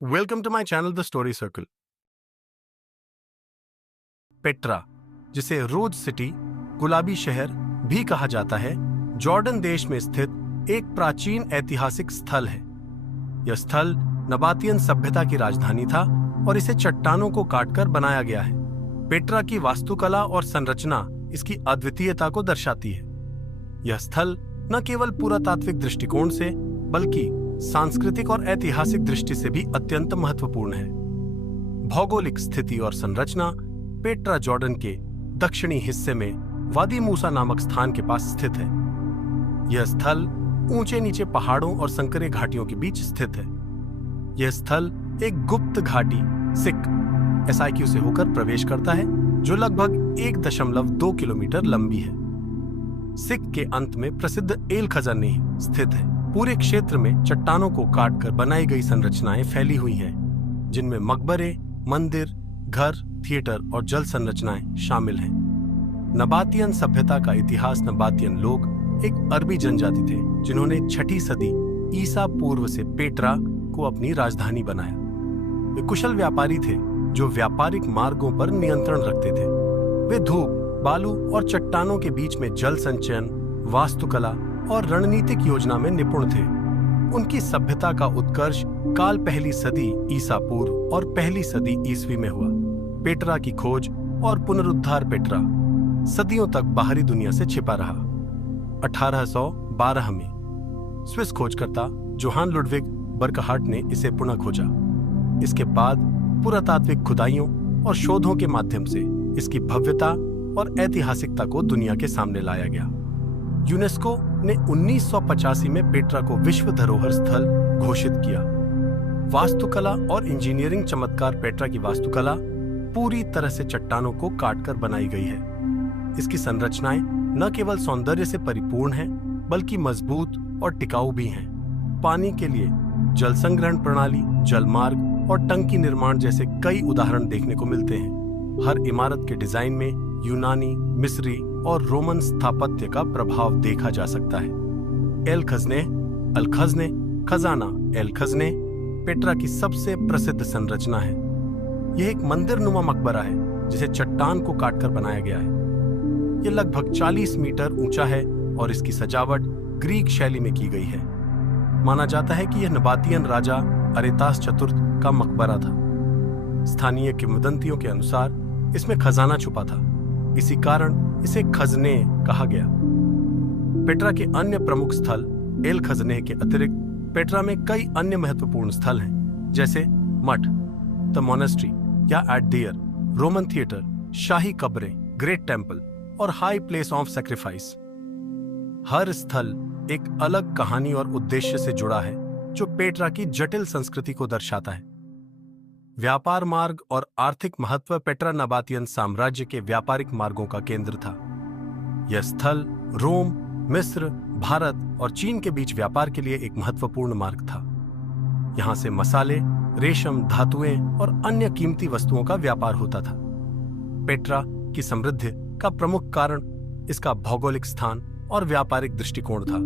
Welcome to my channel the story circle. Petra, जिसे Rose city, गुलाबी शहर भी कहा जाता है, जॉर्डन देश में स्थित एक प्राचीन ऐतिहासिक स्थल है। यह स्थल नबातियन सभ्यता की राजधानी था और इसे चट्टानों को काटकर बनाया गया है। पेट्रा की वास्तुकला और संरचना इसकी अद्वितीयता को दर्शाती है। यह स्थल न केवल पुरातात्विक दृष्टिकोण से बल्कि सांस्कृतिक और ऐतिहासिक दृष्टि से भी अत्यंत महत्वपूर्ण है। भौगोलिक स्थिति और संरचना पेट्रा जॉर्डन के दक्षिणी हिस्से में वादी मूसा नामक स्थान के पास स्थित है। यह स्थल ऊंचे नीचे पहाड़ों और संकरे घाटियों के बीच स्थित है। यह स्थल एक गुप्त घाटी सिक SIQ से होकर प्रवेश करता है, जो लगभग 1.2 किलोमीटर लंबी है। सिक के अंत में प्रसिद्ध एल खज़ानेह स्थित है। पूरे क्षेत्र में चट्टानों को काटकर बनाई गई संरचनाएं फैली हुई हैं, जिनमें मकबरे, मंदिर, घर, थिएटर और जल संरचनाएं शामिल हैं। नबातियन सभ्यता का इतिहास। नबातियन लोग एक अरबी जनजाति थे जिन्होंने 6ठी सदी ईसा पूर्व से पेट्रा को अपनी राजधानी बनाया। वे कुशल व्यापारी थे जो व्यापारिक मार्गों पर नियंत्रण रखते थे। वे धूप, बालू और चट्टानों के बीच में जल संचयन, वास्तुकला और रणनीतिक योजना में निपुण थे। उनकी सभ्यता का उत्कर्ष काल पहली सदी ईसा पूर्व और पहली सदी ईसवी में हुआ। पेट्रा की खोज और पुनरुद्धार। पेट्रा सदियों तक बाहरी दुनिया से छिपा रहा। 1812 में स्विस खोजकर्ता जोहान लुडविग बर्कहार्ट ने इसे पुनः खोजा। इसके बाद पुरातात्विक खुदाइयों और शोधों के माध्यम से इसकी भव्यता और ऐतिहासिकता को दुनिया के सामने लाया गया। यूनेस्को ने 1985 में पेट्रा को विश्व धरोहर स्थल घोषित किया। वास्तुकला और इंजीनियरिंग चमत्कार। पेट्रा की वास्तुकला पूरी तरह से चट्टानों को काटकर बनाई गई है। इसकी संरचनाएं न केवल सौंदर्य से परिपूर्ण हैं, बल्कि मजबूत और टिकाऊ भी हैं। पानी के लिए जल संग्रहण प्रणाली, जलमार्ग और टंकी निर्माण जैसे कई उदाहरण देखने को मिलते हैं। हर इमारत के डिजाइन में यूनानी, मिस्री और रोमन स्थापत्य का प्रभाव देखा जा सकता है। एल खज़नेह, अल खज़नेह, खजाना एल खज़नेह पेट्रा की सबसे प्रसिद्ध संरचना है। यह एक मंदिरनुमा मकबरा है जिसे चट्टान को काटकर बनाया गया है। यह लगभग 40 मीटर ऊंचा है और इसकी सजावट ग्रीक शैली में की गई है। माना जाता है कि यह नबातियन राजा अरेतास चतुर्थ का मकबरा था। स्थानीय किंवदंतियों के अनुसार इसमें खजाना छुपा था, इसी कारण इसे खज़नेह कहा गया। पेट्रा के अन्य प्रमुख स्थल। एल खज़नेह के अतिरिक्त पेट्रा में कई अन्य महत्वपूर्ण स्थल हैं, जैसे मठ, द मोनेस्ट्री या एट डियर, रोमन थिएटर, शाही कब्रें, ग्रेट टेम्पल और हाई प्लेस ऑफ सैक्रिफाइस। हर स्थल एक अलग कहानी और उद्देश्य से जुड़ा है, जो पेट्रा की जटिल संस्कृति को दर्शाता है। व्यापार मार्ग और आर्थिक महत्व। पेट्रा नबातियन साम्राज्य के व्यापारिक मार्गों का केंद्र था। यह स्थल रोम, मिस्र, भारत और चीन के बीच व्यापार के लिए एक महत्वपूर्ण मार्ग था। यहां से मसाले, रेशम, धातुएं और अन्य कीमती वस्तुओं का व्यापार होता था। पेट्रा की समृद्धि का प्रमुख कारण इसका भौगोलिक स्थान और व्यापारिक दृष्टिकोण था।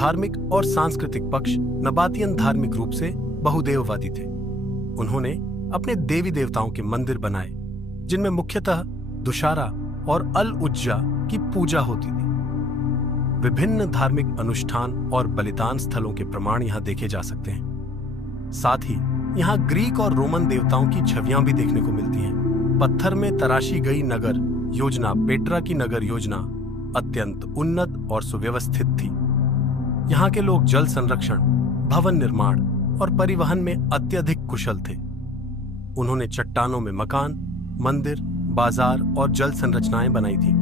धार्मिक और सांस्कृतिक पक्ष। नबातियन धार्मिक रूप से बहुदेववादी थे। उन्होंने अपने देवी देवताओं के मंदिर बनाए, जिनमें मुख्यतः दुशारा और अल उज्जा की पूजा होती थी। विभिन्न धार्मिक अनुष्ठान और बलिदान स्थलों के प्रमाण यहां देखे जा सकते हैं। साथ ही यहां ग्रीक और रोमन देवताओं की छवियां भी देखने को मिलती हैं। पत्थर में तराशी गई नगर योजना। पेट्रा की नगर योजना अत्यंत उन्नत और सुव्यवस्थित थी। यहां के लोग जल संरक्षण, भवन निर्माण और परिवहन में अत्यधिक कुशल थे। उन्होंने चट्टानों में मकान, मंदिर, बाजार और जल संरचनाएं बनाई थी।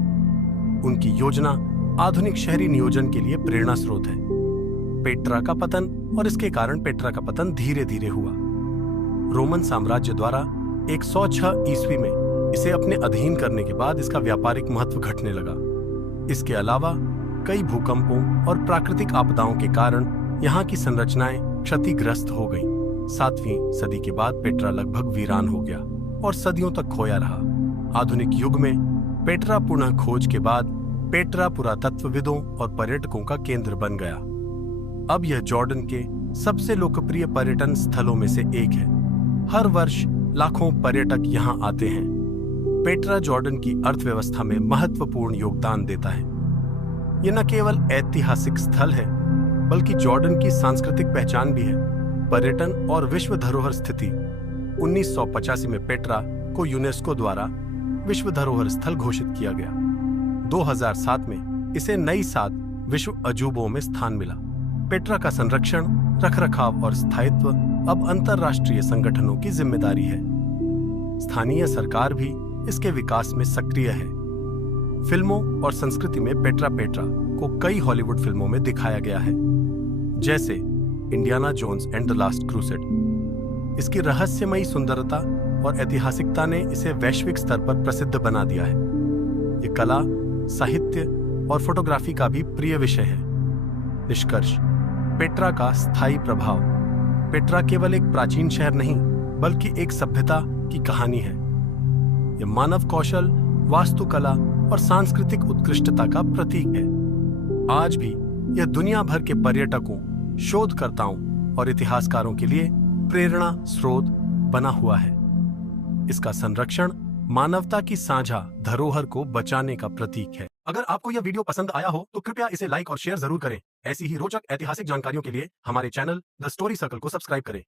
उनकी योजना आधुनिक शहरी नियोजन के लिए प्रेरणा स्रोत है। पेट्रा का पतन और इसके कारण पेट्रा का पतन धीरे धीरे हुआ। रोमन साम्राज्य द्वारा 106 ईस्वी में इसे अपने अधीन करने के बाद इसका व्यापारिक महत्व घटने लगा। इसके अलावा कई भूकंपों और प्राकृतिक आपदाओं के कारण यहाँ की संरचनाएं क्षतिग्रस्त हो गईं। 7वीं सदी के बाद पेट्रा लगभग वीरान हो गया और सदियों तक खोया रहा। आधुनिक युग में पेट्रा पुनः खोज के बाद पेट्रा पुरातत्वविदों और पर्यटकों का केंद्र बन गया। अब यह जॉर्डन के सबसे लोकप्रिय पर्यटन स्थलों में से एक है। हर वर्ष लाखों पर्यटक यहाँ आते हैं। पेट्रा जॉर्डन की अर्थव्यवस्था में महत्वपूर्ण योगदान देता है। यह न केवल ऐतिहासिक स्थल है, बल्कि जॉर्डन की सांस्कृतिक पहचान भी है। पर्यटन और विश्व धरोहर स्थिति 1985 में पेट्रा को यूनेस्को द्वारा विश्व धरोहर स्थल घोषित किया गया। 2007 में इसे नई 7 विश्व अजूबों में स्थान मिला। पेट्रा का संरक्षण, रखरखाव और स्थायित्व अब अंतर्राष्ट्रीय संगठनों की जिम्मेदारी है। स्थानीय सरकार भी इसके विकास में सक्रिय है। फिल्मों और संस्कृति में पेट्रा को कई हॉलीवुड फिल्मों में दिखाया गया है, जैसे Indiana Jones and the Last Crusade. इसकी रहस्यमयी सुंदरता और ऐतिहासिकता ने इसे वैश्विक स्तर पर प्रसिद्ध बना दिया है। ये कला, साहित्य और फोटोग्राफी का भी प्रिय विषय है। निष्कर्ष: पेट्रा का स्थायी प्रभाव। पेट्रा केवल एक प्राचीन शहर नहीं, बल्कि एक सभ्यता की कहानी है। यह मानव कौशल, वास्तुकला और सांस्कृतिक उत्कृष्टता का प्रतीक है। आज भी यह दुनिया भर के पर्यटकों, शोधकर्ताओं और इतिहासकारों के लिए प्रेरणा स्रोत बना हुआ है। इसका संरक्षण मानवता की साझा धरोहर को बचाने का प्रतीक है। अगर आपको यह वीडियो पसंद आया हो तो कृपया इसे लाइक और शेयर जरूर करें। ऐसी ही रोचक ऐतिहासिक जानकारियों के लिए हमारे चैनल द स्टोरी सर्कल को सब्सक्राइब करें।